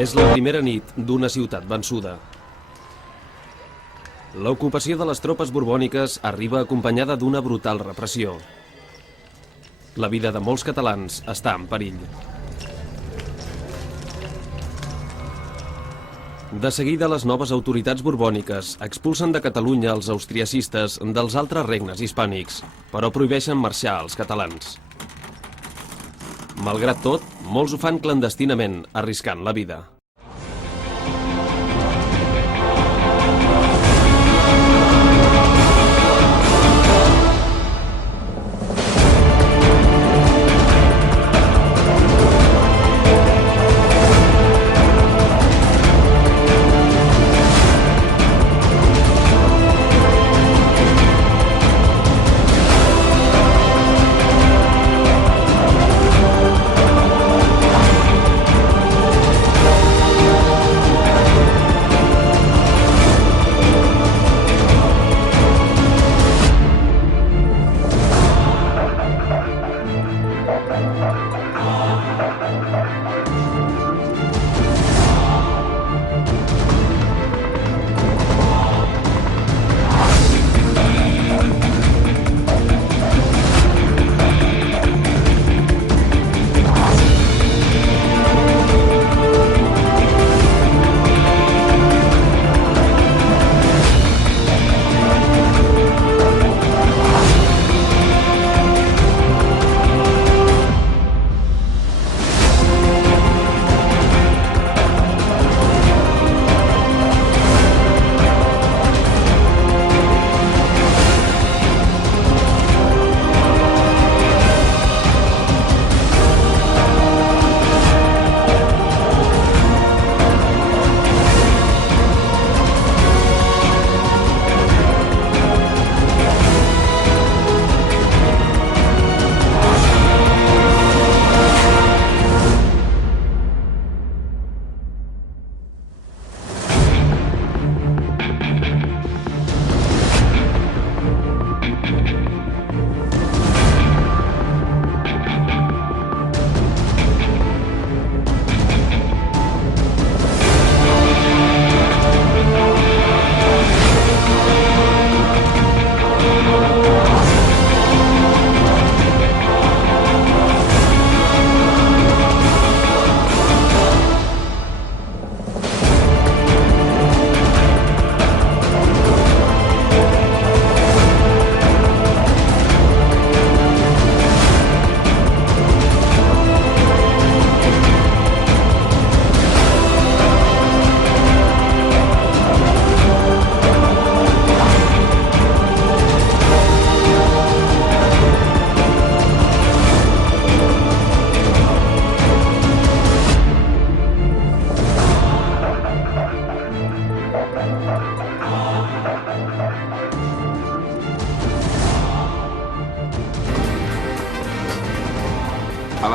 És la primera nit d'una ciutat vençuda. L'ocupació de les tropes borbòniques arriba acompanyada d'una brutal repressió. La vida de molts catalans està en perill. De seguida, les noves autoritats borbòniques expulsen de Catalunya els austriacistes dels altres regnes hispànics, però prohibeixen marxar als catalans. Malgrat tot, molts ho fan clandestinament, arriscant la vida.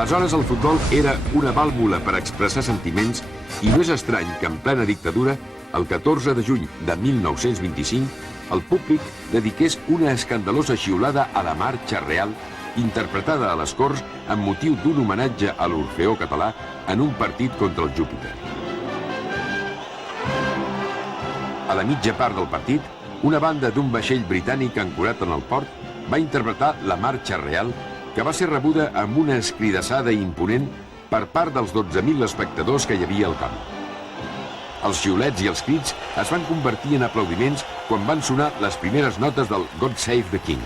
Aleshores el futbol era una vàlvula per expressar sentiments i no és estrany que en plena dictadura, el 14 de juny de 1925, el públic dediqués una escandalosa xiulada a la Marxa Real, interpretada a les Corts amb motiu d'un homenatge a l'Orfeó català en un partit contra el Júpiter. A la mitja part del partit, una banda d'un vaixell britànic ancorat en el port va interpretar la Marxa Real, que va ser rebuda amb una escridassada imponent per part dels 12.000 espectadors que hi havia al camp. Els xiulets i els crits es van convertir en aplaudiments quan van sonar les primeres notes del God Save the King.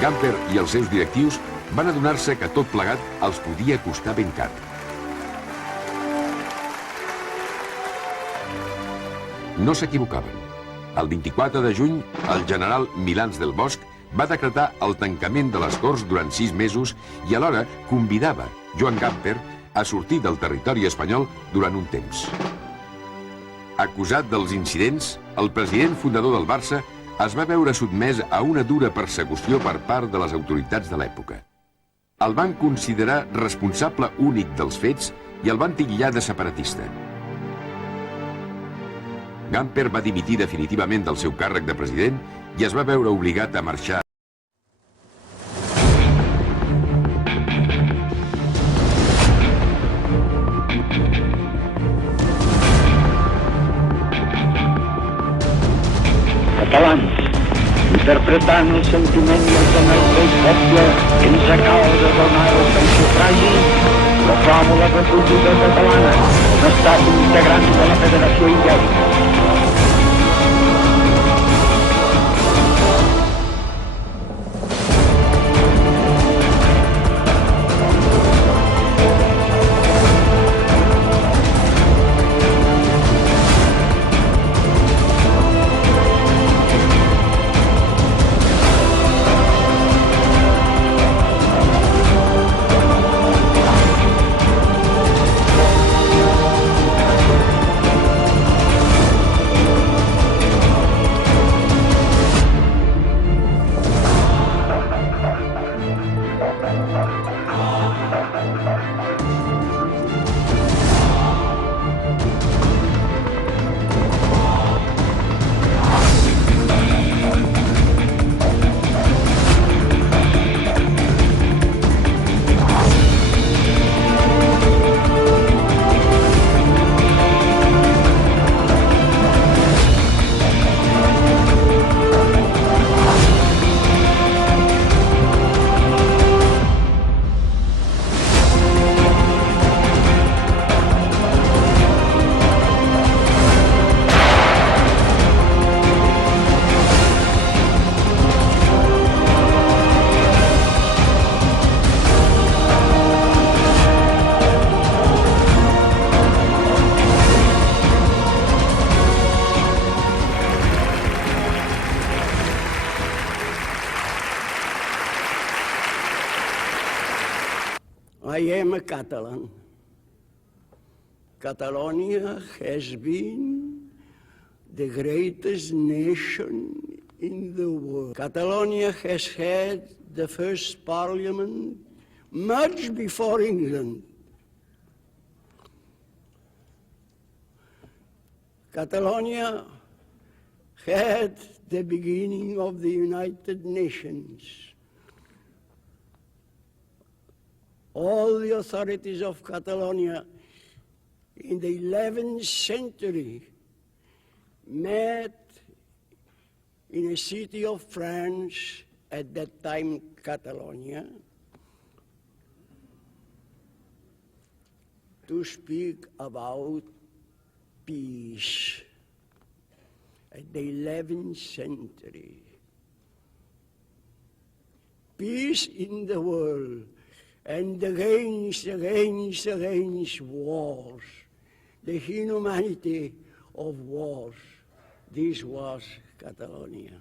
Gamper i els seus directius van adonar-se que tot plegat els podia costar ben car. No s'equivocaven. El 24 de juny, el general Milans del Bosch va decretar el tancament de les Corts durant 6 mesos i alhora convidava Joan Gamper a sortir del territori espanyol durant un temps. Acusat dels incidents, el president fundador del Barça es va veure sotmès a una dura persecució per part de les autoritats de l'època. El van considerar responsable únic dels fets i el van titllar de separatista. Gamper va dimitir definitivament del seu càrrec de president i es va veure obligat a marxar. Catalans, interpretant el sentiment i el temor del poble que ens acaba de donar el seu sufragi, proclamo la República Catalana un estat integrant de la Federació Ibèrica. I am a Catalan. Catalonia has been the greatest nation in the world. Catalonia has had the first parliament much before England. Catalonia had the beginning of the United Nations. All the authorities of Catalonia in the 11th century met in a city of France, at that time Catalonia, to speak about peace. At the 11th century. Peace in the world, and against wars, the inhumanity of wars. This was Catalonia.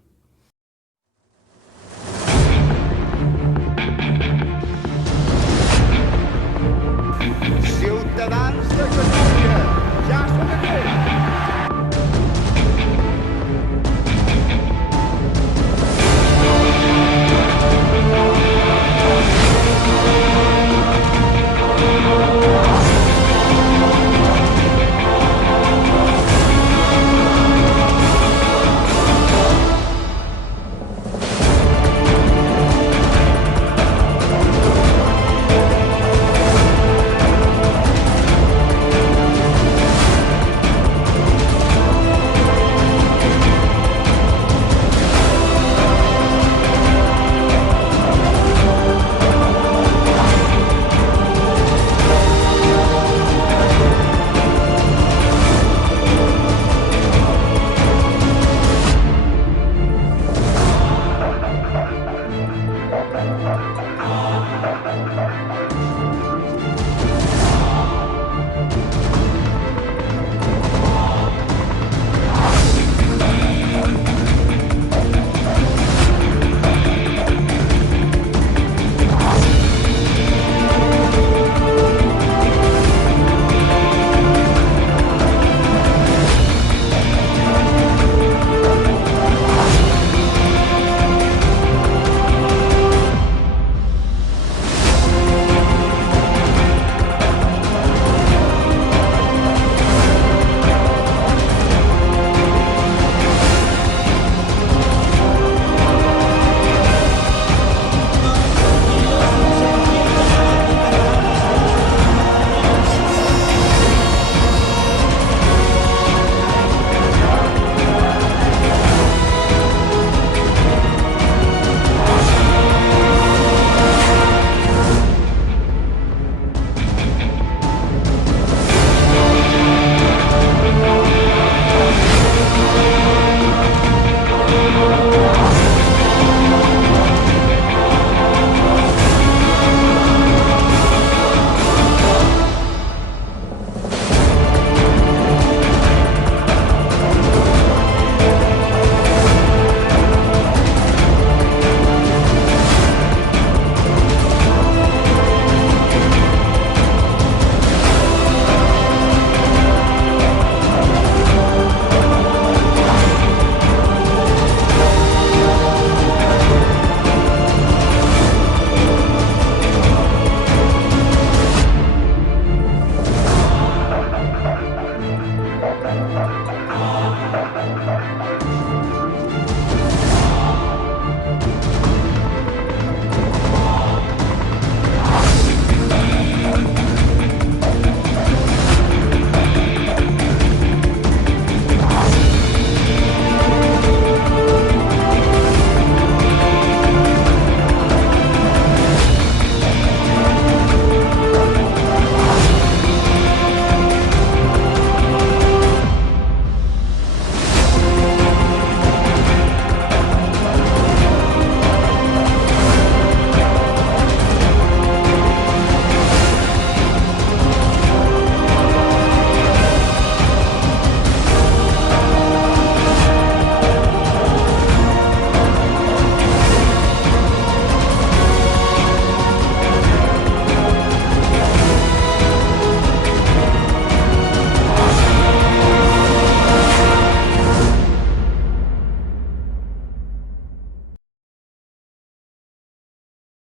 Ciutadans de Catalunya, ja som aquí!